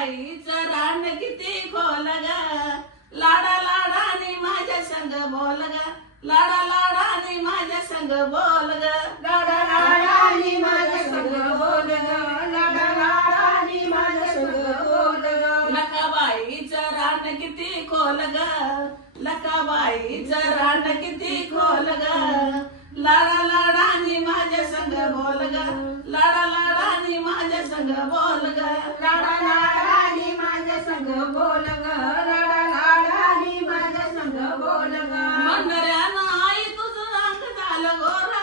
बाईचं रान किती खोल ग, लाडा लाडाने माझ्या संग बोल ग, लाडा लाडाने माझ्या संग बोल ग, लाडा लाडानी माझ्या संग बोल ग, लाडा लाडानी माझ्या संग बोल ग. लकाबाईचं रान किती खोल ग, लकाबाईचं रान किती खोल ग, लाडा लाडाने माझ्या संग बोल ग, लाडा लाडाने माझ्या संग बोल ग, लाडा लाडानी माझ्या संग बोल ग, लाडा लाडानी माझ्या संग बोल ग. मंडऱ्यानं आई तुझं अंग झालं गोर,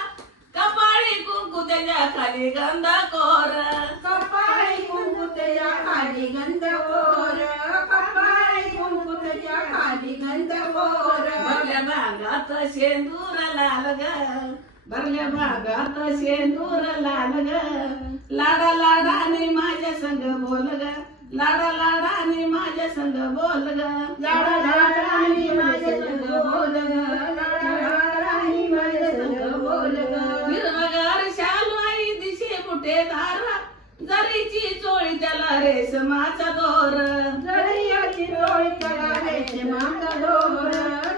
कपाळी कुंकू त्याच्या खाली गंध कोर, कपाळी कुंकू त्याच्या खाली गंध कोर, कपाळी कुंकू त्याच्या खाली गंध कोर. भरल्या भागात शेंदूर लाल ग, भरल्या भागात शेंदूर लाल ग, लाडा लाडाने माझ्या संग बोल ग, लाडा लाडाने माझ्या संग बोल ग, लाडा लाडानी माझ्या संग बोल ग, लाडा लाडानी माझ्या संग बोल ग. हिरवगार शालू आई दिशे बुटे धारा, जरीची चोळी त्याला रेशमाचा दोर, जरियाची चोळी त्याला रेशमाचा दोर,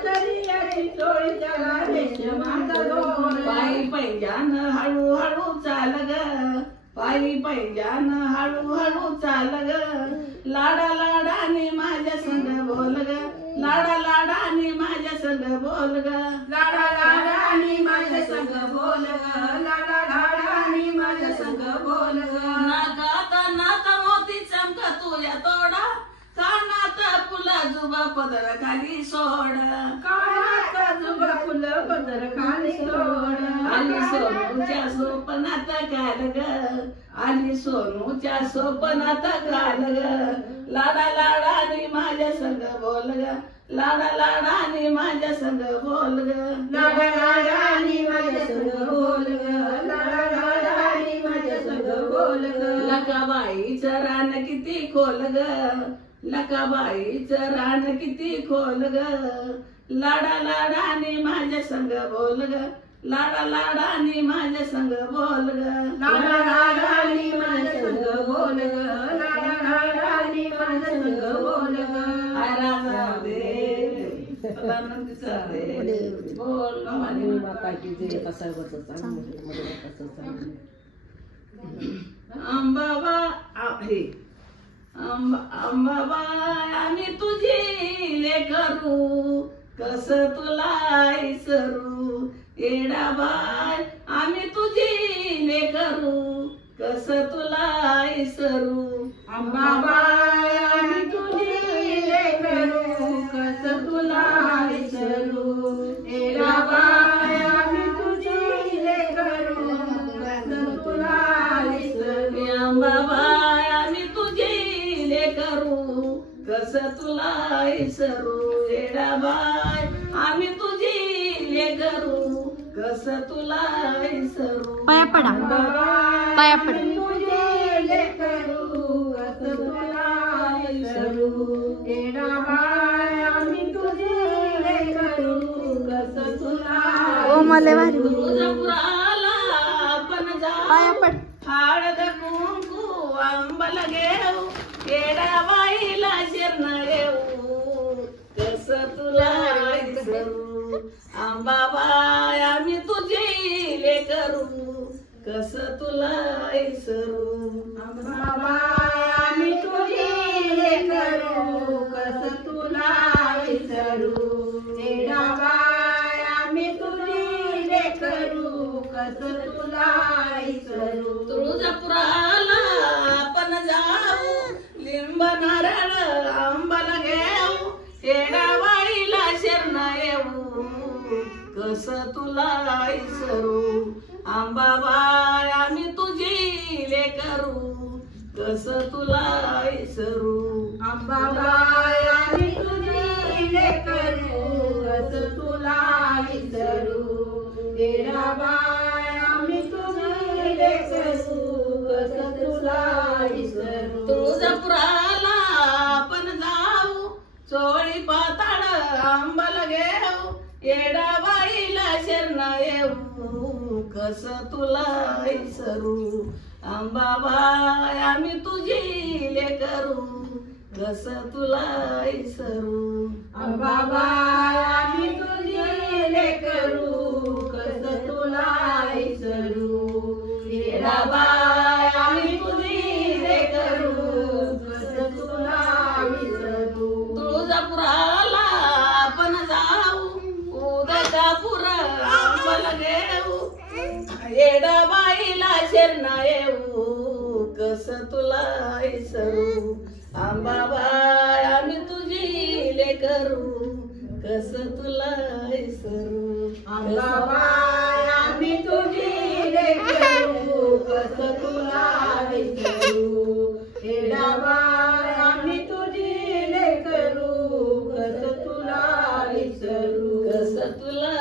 जरियाची चोळी त्याला रेशमाचा दोर. पायी पैंजान हळू हळू चाल ग, पायी पैंजान हळू हळू चाल ग, लाडा लाडाने माझ्या संग बोल ग, लाडा लाडाने माझ्या संग बोल ग, लाडा लाडानी माझ्या संग बोल ग, लाडा लाडानी माझ्या संग बोल ग. नाकात नात मोती चमक तुझ्या तोडा, कानात फुला जुबा पदर खाली सोड, कानात जुबा फुलं पदर खाली सोड. आली सोनूच्या सोपनात काल ग, आली सोनूच्या सोपनात काल ग, लाडा लाडाने माझ्या संग बोल ग, लाडा लाडाने माझ्या संग बोल ग, लाडा लाडानी माझ्या संग बोल ग, लाडा लाडानी माझ्या संग बोल ग. लकाबाईचं रान किती खोल ग, लकाबाईचं रान किती खोल ग, लाडा लाडाने माझ्या संग बोल ग, लाडा लाडाने माझ्या संग बोल ग, लाडा लाडानी माझ्या संग बोल ग, लाडा लाडानी माझ्या संग बोल ग. आय राजा दे सदानंद सदे बोल मानी माता की जय. अंबाबा हे अंबाबाई आम्ही तुझी लेकरू, कस तुला इसरू, येडाबाई आम्ही तुझी लेकरू, कस तुला इसरू, अंबाबाई आम्ही तुझी लेकरू, कस तुला विसरू, येडाबाई आम्ही तुझी लेकरू, कस तुला विसरू. अंबाबाई आम्ही तुझी लेकरू, कस तुला इसरू, येडाबाई आम्ही तुझी लेकरू, कस तुला इसरू. पाया पडा, पाया पडा. तुझे लेकरू, कस तुला विसरू, येडाबाई आम्ही तुझे लेकरू, कस तुला. ओ मला भारी तुळजापुराला आपण पाया जाऊ, पड. हळद कुंकू आंबल घेऊ, येडाबाईला शरण येऊ, कस तुला इसरू, अंबाबाई आम्ही तुझी लेकरू, कस तुला इसरू, अंबाबाई आम्ही तुझी लेकरू, कस तुला विसरू, येडाबाई आम्ही तुझी लेकरू, कस तुला विसरू. तुळजापुराला आपण जाऊ, लिंब नारळ आंबल घेऊ, येडाबाईला शरण येऊ, कस तुला इसरू, अंबाबाई आम्ही तुझी लेकरू, कस तुला इसरू, अंबाबाई आम्ही तुझी लेकरू, कस तुला विसरू, येडाबाई आम्ही तुझी लेकरू, कस तुला विसरू. तुळजापुराला आपण जाऊ, चोळी पाताळ आंबल घेऊ, येडाबाईला शरण येऊ, कस तुला इसरू, अंबाबाई आम्ही तुझी लेकरू कस तुला विसरू अंबाबाई आम्ही तुझी लेकरू कस तुला विसरू येडाबाई आम्ही तुझी लेकरू कस तुला विसरू तुळजापुराला आपण जाऊ उदकापुर आंबल घेऊ येडाबाईला शरणा येऊ कस तुला विसरू अंबाबाई आम्ही तुझी लेकरू कस तुला विसरू अंबाबाई आम्ही तुझी लेकरू कस तुला विसरू येडाबाई आम्ही तुझी लेकरू कस तुला विसरू कस तुला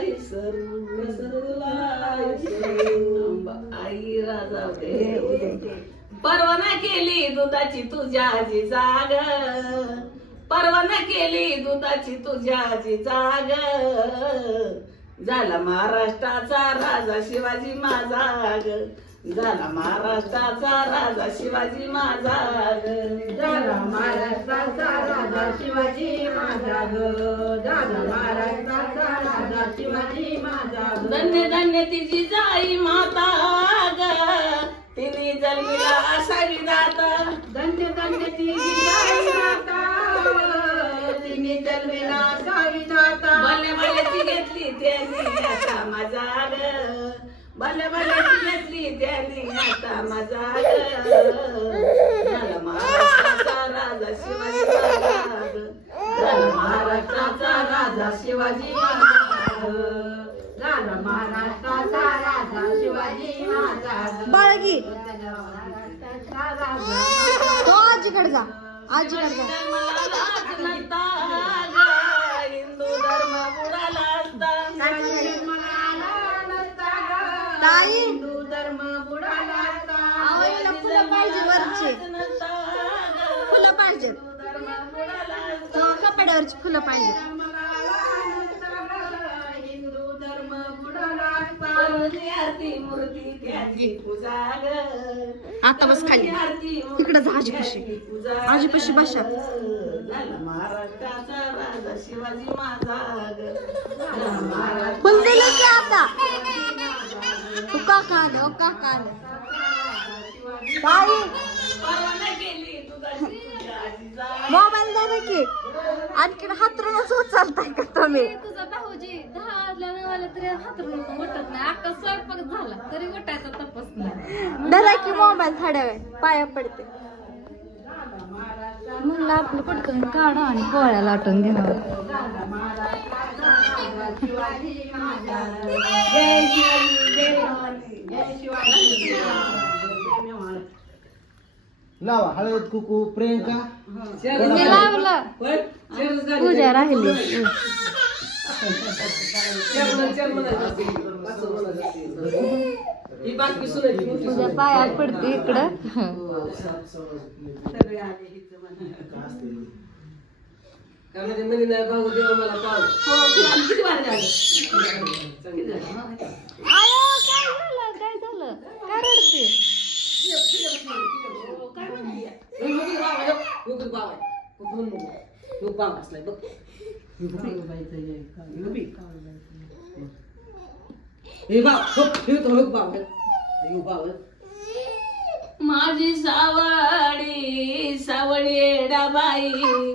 विसरू कस तुला विसरू आई राजा परवाना केली दुधाची तुझ्या आजी जाग परवाना केली दुधाची तुझ्या आजी जाग झाला महाराष्ट्राचा राजा शिवाजी माझा ग झाला महाराष्ट्राचा राजा शिवाजी माझा ग झाला महाराष्ट्राचा राजा शिवाजी माझा ग झाला महाराष्ट्राचा राजा शिवाजी माझा ग धन्य धन्य तिची जाई माता ग तिने जन्मीला असा विधाता धन्य धन्य तिची जाई माता तिने जन्मेला सावी जाता भले भल्याची घेतली त्यांनी आता माझा ग भले भल्याची घेतली त्यांनी आता माझा ग झाला महाराष्ट्राचा राजा शिवाजी माझा ग झाला महाराष्ट्राचा राजा शिवाजी माझा ग झाला महाराष्ट्राचा राजा शिवाजी माझा ग बाळगी महाराष्ट्राचा राजा तो आजीकडे जा आजीकडे जा धर्माला लाज नसता ग, हिंदू धर्म बुडाला असता ताई हिंदू धर्म बुडाला असता आवडीला फुलं पाहिजे वरचे फुलं पाहिजे धर्म बुडाला असता कपड्यावरची फुलं पाहिजे हिंदू धर्म बुडाला असता करुणी आरती मूर्ती त्याची पूजा ग आता बस खाली इकडे जा आजीपाशी आजीपाशी बसा झाला महाराष्ट्राचा राजा शिवाजी माझा ग झाला महाराष्ट्र फुल दिलं की आता तू काका आलं ओ काका आलं ताई परवाना केली दुधाची तुझ्या आजीचा मोबाईल द्या ना की आणखी हातरूनच उचलताय का तुम्ही तुझा भाऊजी 10 वाजल्या 9 वाजल्या तरी हातरून उठत नाही अक्का स्वयंपाक झाला तरी उठायचा तपास नाही धरा की मोबाईल थोड्या वेळ पाया पडते म्हणलं आपलं पटकन काढा आणि पोळ्या लाटून घेणार शिवाजी माझा जय शिवाजी जय भवानी जय शिवाजी लावा हळद कुकू प्रियंका मी लावलं पूजा राहिली तुझ्या पाया पडते इकडं आयो काय झालं काय रडते माझी सावळी सावळी येडाबाई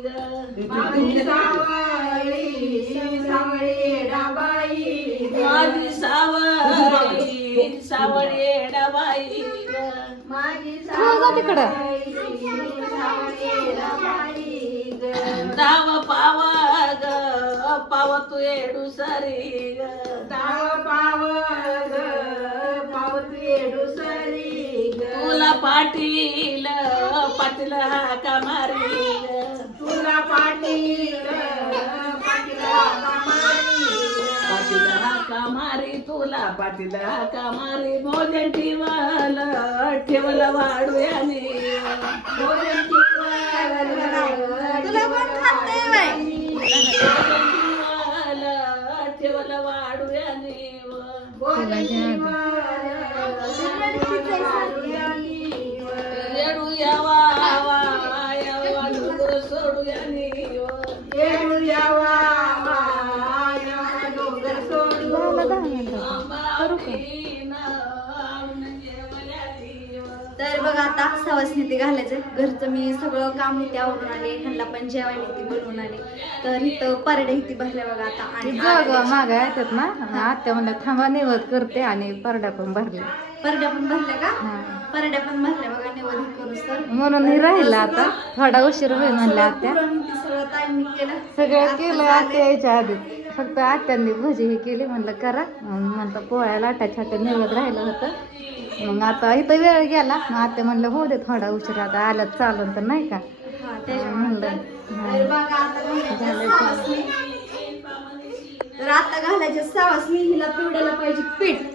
ग माझी सावळी सावळी डाबाई माझी सावळी सावळी येडाबाई ग माझी जा तिकडं सावळी डाबाई ग दाव पावा ग पाव तू येडू सारी ग दाव पाव ग पाव तू येडू सरी ग तुला पाटील पाटील हाका मारी ग तुला पाटील पाटीला कमारी पाटील हाका मारी तुला पाटील हाका मारी भोजन ठेवल ठेवल वाढूयाने भोजन तुला कोण खाते बाई ठेवल वाढूयाने भोजन आता सवासनी ते घालायचं. घरचं मी सगळं काम इथे आवरून आले, ह्यांना पण जेवायला इथे बनवून आले. तर इथं परड्या इथे भरल्या बघा आता. आणि माग येतात ना आत्या म्हणल्या थांबा निवड करते आणि परड्या पण भरल्या. परड्या पण भरल्या का? परड्या पण भरल्या बघा निवड करूस तर. म्हणून हे राहिलं आता थोडा उशीर होईल म्हणल्या आत्या. सगळं ताईंनी केलं, सगळं केलं आत्या यायच्या आधी. फक्त आत्यांनी भजी हे केली, म्हणलं करा. म्हणलं पोळ्या लाटायच्या हात्या निवड राहिलं होतं. मग आता इथं वेळ गेला, मग आत्या म्हणलं हो दे थोडा उशीर, आता आल्यात चालून तर नाही का म्हणलं. तर आता घालायचे सवासनी. हिला पिवड्याला पाहिजे पीठ.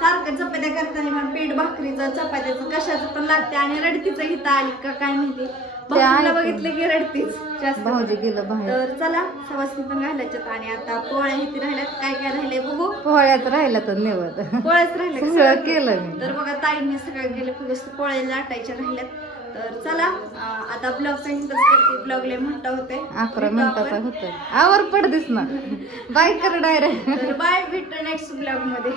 सारखं चपात्या करताना मग पीठ भाकरीचं चपात्याचं कशाचं पण लागते. आणि रडतीचं हिथं आली का काय माहिती, भाकरीला बघितलं की रडतीच जास्त. भाऊजी गेलं बाहेर. तर चला सवासनी पण घालायच्यात. आणि आता पोळ्या इथे राहिल्यात, काय काय राहिले बघू. पोळ्यात राहिलं तर निवड पोळ्याच राहिल्या सगळं केलं मी. तर बघा ताईंनी सगळं केलं, फक्त पोळ्या लाटायच्या राहिल्यात. तर चला आता ब्लॉगचा इंटरेस्ट करते. ब्लॉग लय मोठा होते, 11 मिनिटाचा होतं. आवर पडतीस ना बाय कर डायरेक्ट. तर बाय, भेटू नेक्स्ट ब्लॉग मध्ये.